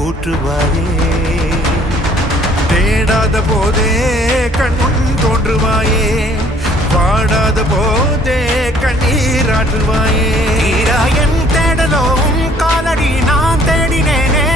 ஊற்றுவாயே. தேடாத போதே கண்முன் தோன்றுவாயே, வாடாத போதே கண்ணீராற்றுவாயே. என் தேடலோ உன் காலடி நான் தேடினேனே,